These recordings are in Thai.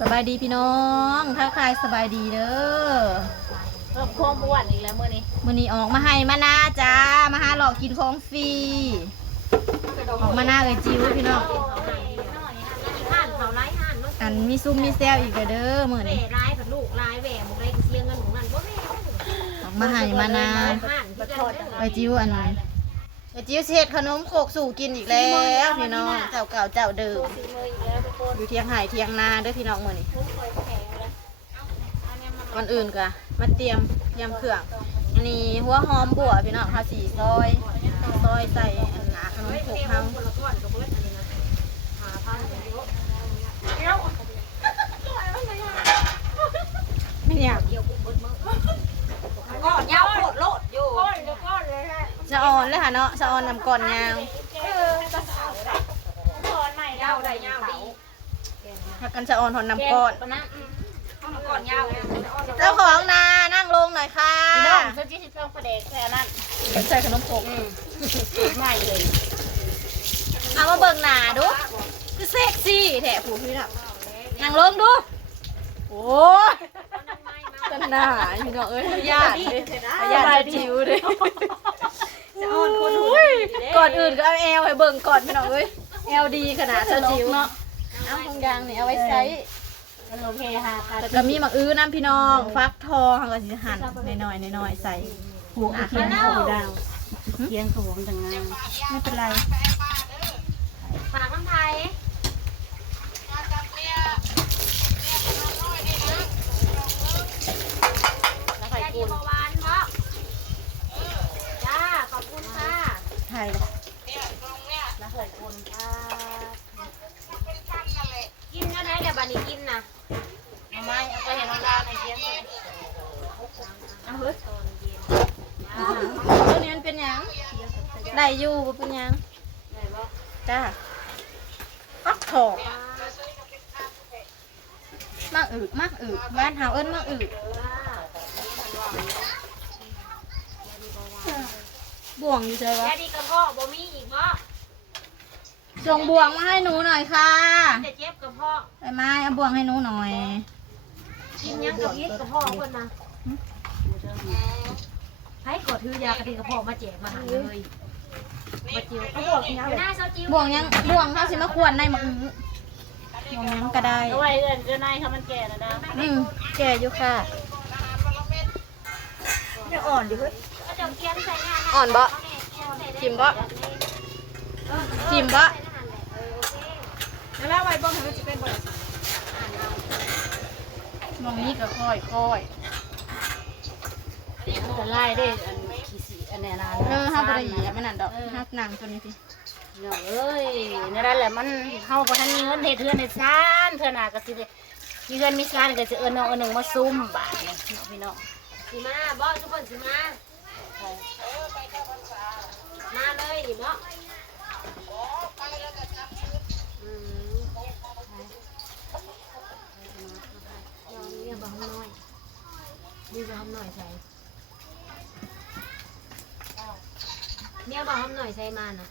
สบายดีพี่น้องทักทายสบายดีเด้อเพิ่มความอ้วนอีกแล้วมื้อนี้ออกมาให้มานาจ้ามาหาหลอกกินของฟรีออกมาหน้าเลยจิ๋วพี่น้องห่านเขาไล่ห่าน อันมีซุ้มมีแซวอีกเด้อมื้อนี้ ไล่ผัดลูกไล่แหวมึงไล่เสียเงินของนั่นบ่แม่ออกมาให้มานาไอจิ๋วอันไอจิ๋วเฮ็ดขนมโคกสู่กินอีกแล้วพี่น้องเจ้าเก่าเจ้าเดิมอยู่เที่ยงไห่เที่ยงนาเด้อพี่น้องมื้อนี้ก่อนอื่นก็มาเตรียมเครื่องอันนี้หัวหอมบัวพี่น้องเฮาสีซอยใส่อันหนาขนมโคกเฮาไม่อยากก้อนยาวโคตรโลดอยู่จะอ่อนเลยค่ะเนาะจะอ่อนนำก่อนยาวก้อนใหม่ยาวได้ยาวดี ถ้ากันจะอ่อนทอนนำก่อนก้อนยาวเจ้าของนานั่งลงหน่อยค่ะพี่น้องซื้อที่ช่องประเดกแค่นั้นใส่ขนมโคกใหม่เลยเอามาเบิ่งหนาดูคือเซ็กซี่แถะผู้พี่น่ะนั่งลงดูโอ้กันหนาพี่น้องเอ้ยญาติจิ๋วเลยก่อนอื่นก็เอาแอลให้เบิ่งก่อนพี่น้องเอ้ยแอลดีขนาดเจ้าจิ๋วเนาะเอาทองยางนี่เอาไว้ใช้โอเคค่ะแต่ก็มีหมักอื้อน้ำพี่น้องฟักทองก็สิหั่นน้อยใส่หัวเคียงเขาดาวเคียงเขาต่างงานไม่เป็นไรฝากน้ำไทยแล้วไข่กุ้งหวานเพราะจ้าขอบคุณค่ะไทยเลยแล้วไข่กุ้งค่ะกินก็ได้แต่บันนี้กินนะเอาไม้เอาไปเห็นน้องดาวในเคียงเลยเอาเฮ้ยตัวนี้มันเป็นยังได้อยู่เป็นยังจ้าฟักทองมากบ้านเฮาเอิ้นมากบ่วงอยู่ใช่ปะแค่ดีกระเพาะบ่มีอีกบ่ ส่งบ่วงมาให้หนูหน่อยค่ะจะเจ็บกระเพาะไปไม้เอาบ่วงให้หนูหน่อยกินยังกับพิษกระเพาะเพิ่นนะให้ขอถือยากระติกระเพาะมาแจกมาหาเลยมาจิ้วเอาบ่วงยังหน้าเซาจิ้วบ่วงเขาสิมาควรในมะอื้อบ่วงยังก็ได้เอาไว้เกินในค่ะมันแก่แล้วนะแก่อยู่ค่ะจะอ่อนอยู่เฮ้ยอ่อนบ่จิ้มบ่แล้วไว้บ่ให้มันสิเป็นบ่มองนี้ก็ค่อยจะไล่ได้อันขี้สีอันนี้นะห้าบ่ได้เหยียบมันนั่นดอกห้าหนังตัวนี้สิเนาะเอ้ยนั่นแหละมันเฮาบ่ทันมีเงินเฮ็ดเทื่อนเฮ็ดซ่านเทื่อหน้าก็สิได้มีเงินมีซ่านก็สิเอิ้นน้องนึงมาซุ่มบาดนี่เนาะพี่น้องสิมาบ่ทุกคนสิมามาเลยดิบ่ไปแล้วก็จับเนี่ยบ่หน่อยดีบ่หน่อยใส่เนี่ยบ่หน่อยใส่มาน่ะ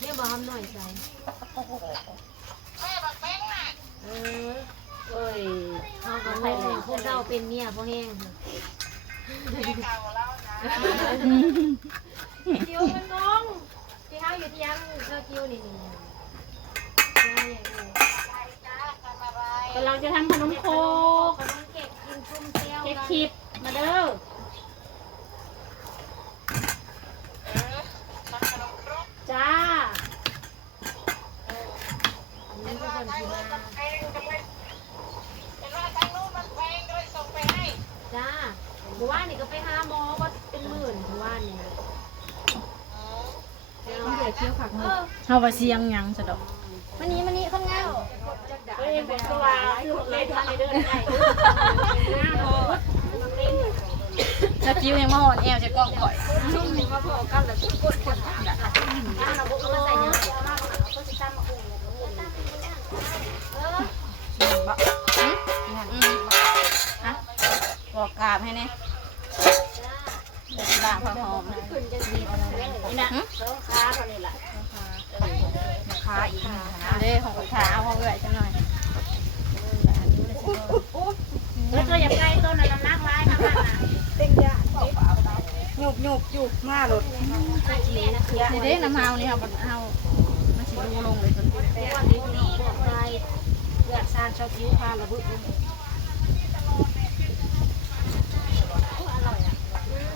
เนี่ยบ่หน่อยใส่เอ้ยเขาก็ให้พวกเราเป็นเมียพวกแห้งจิวมันงงที่เขาอยู่ที่ยังเจ้าจิวนี่กำลังจะทำขนมโคกเค้กชิปมาเด้อจ้านี่ทุกคนที่มาจ้าเพราะว่านี่ก็ไปหาหมอว่าเป็นหมื่นเพราะว่านี่นะเดี๋ยวเคี้ยวผักมือเฮาว่าเสียงยังสะดอกมันนี้คนเงาเอ้ยเป็นตัวคือเล่นทางในเดินได้แล้วจิ้วยังมาหอนแอวจะกล้องก่อยชุ่มมาพอกันแล้วก็กดคนน่ะเราบอกว่าใส่เยอะมากก็สิตามมาอุ้มบอกกราบให้เนี่ยบางผักหอมนะนี่นะขาเท่านี้แหละ ขา ขาอีกนะ เด้ของขาเอาของเอื่อยจังหน่อย ตัวอย่างไรตัวนั้นน้ำหนักร้ายนะมันน่ะ หยุบอยู่มารถ เด้น้ำเฮานี่ค่ะเฮามันสิดูลงเลยจน วันนี้นี่พวกไทยเลือดซานชอบคิ้วพาระบึก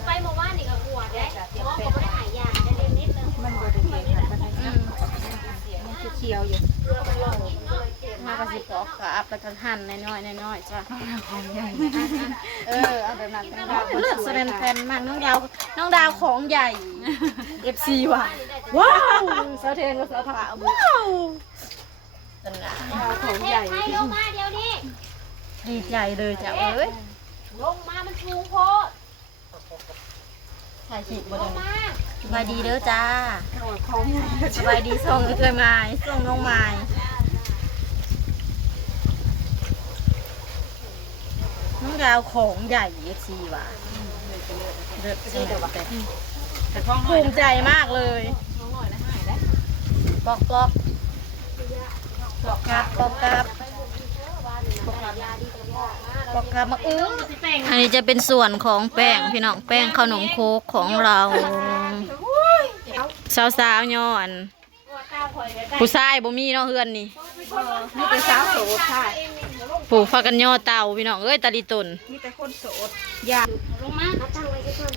ไปเมื่อวานนี่ก็ปวดเลยหมอก็ไม่ได้หายยาได้นิดนึง มันบริเวณค่ะมันมันเขียวอยู่ มากระสิบปอกกะอับแล้วก็หั่นน้อยๆจ้ะ ของใหญ่ เอาแบบนั้นเลือกแสดงแฟนมากน้องดาวของใหญ่ FC ว่ะว้าวเสาเทนกับเสาถาว้าวตันงา ของใหญ่ ไปลงมาเดี๋ยวนี้ ดีใจเลยจ้ะเอ้ย ลงมามันสูงโพด ถ่ายคลิปบ่ ล ได้ งมา สบายดีเด้อจ้า ของใหญ่ สบายดีส่งเอ้ยไม้ส่งน้องไม้น้องดาวของใหญ่ FC ว่ะเลิศจริงแต่ภูมิใจมากเลยปอกปอกปอกกราบปอกกราบปอกกราบมาอื้ออันนี้จะเป็นส่วนของแป้งพี่น้องแป้งขนมโคกของเราสาวๆย้อนผู้ชายบ่มีเนาะเฮือนนี่ นี่เป็นสาวโสดค่ะ ปลูกฟักกันย่อเต่าพี่น้องเอ้ยตาลีตน มีแต่คนโสดอยาก ลงมาตั้งไว้สักคน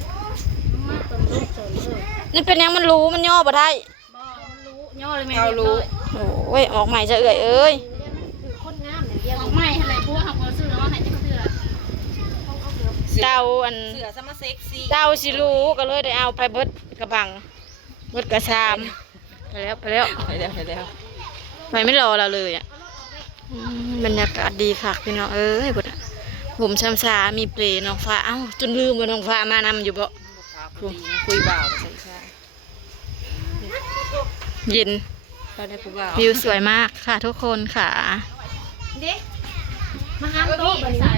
ลงมาตรงลูกเสริมเลย นี่เป็นยังมันรู้มันย่อบ่ได้ บ่มันรู้ย่อเลยแม่ เรารู้ โอ้ยออกใหม่จะเอื่อยเอ้ย คือคนงามเนี่ยเดียวออกไม่อะไรพวกเขาก็ซื้อแล้วให้จะซื้อละ เต่าอัน เสือสมาเซ็กซี่ เต่าสิรู้ก็เลยได้เอาไปเบิดกระบังเบิดกระชามไปแล้วไปไม่รอเราเลยอ่ะบรรยากาศดีค่ะพี่น้องเอ้ยบุตรผมช้ำชามีเปลน้องฟ้าเอ้าจนลืมว่าน้องฟ้ามานำอยู่บ่ คุยบ่าวใช่ใช่ เย็น เราได้คุยบ่าว วิวสวยมากค่ะทุกคนค่ะ มาห้ามโต๊ะใส่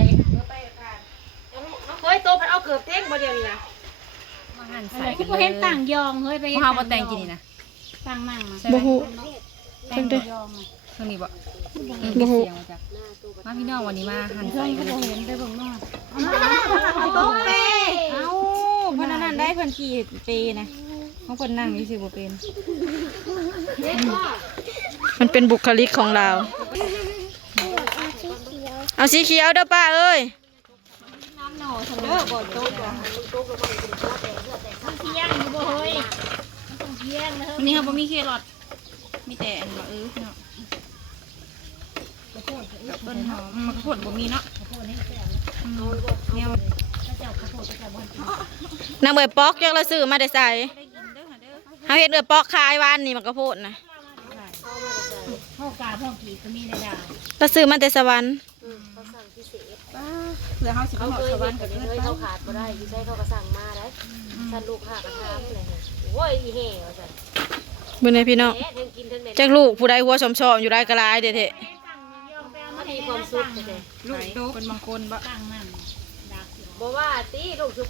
เฮ้ยโตพันเอาเกือบเต้งมาเดียวนี่นะ อะไรที่เขาเห็นต่างยองเฮ้ยไป ข้าวมาแต่งกินนี่นะ ต่างนั่งมา บ่ฮู้ แต่งยองมา เครื่องนี้บ่ บ่ฮู้ มาพี่น้องวันนี้มาหั่นใส่กัน เห็นได้บ้างเนาะ โต๊ะเป้ เอ้า เพิ่นนั่นได้เพิ่นขี่เปนะของเพิ่นนั่งนี่สิบ่เป็น มันเป็นบุคลิกของเรา เอาสีเขียวเด้อป้าเอ้ย เออบ่โต๊ะบ่ เที่ยงอยู่บ่เฮ้ยเที่ยงนะเฮ้ย วันนี้เขาบ่มีแครอทมีแต่อันว่าพี่น้องกับต้นหอมมันข้าวโพดบ่มีเนาะเนี่ย นางเบยปอกยังละซื้อมาได้ใส่เฮาเฮ็ดเอือปอกขายหวานนี่มันก็โพดนะ พ่อกาพ่อกี่ก็มีได้ดาว ละซื้อมาแต่สวรรค์ เผื่อเฮาสิไปฮอดสวรรค์ก็เด้อ เขาขาดบ่ได้ที่ใช้เขาก็สั่งมาได้สั่นลูกค้ากระทำอะไรเนี่ยโอ้ยอีเห่ว่าสั่น เบิ่งให้พี่น้อง แหน่ทั้งกินทั้งเด็ด จักลูกผู้ใดหัวชอมๆอยู่ได้ก็หลายเด้อเถะ มันมีความสุขเลย ลูกโตเป็นบางคนบ่ ตั้งนั่น เ บอกว่าตีลูกสุ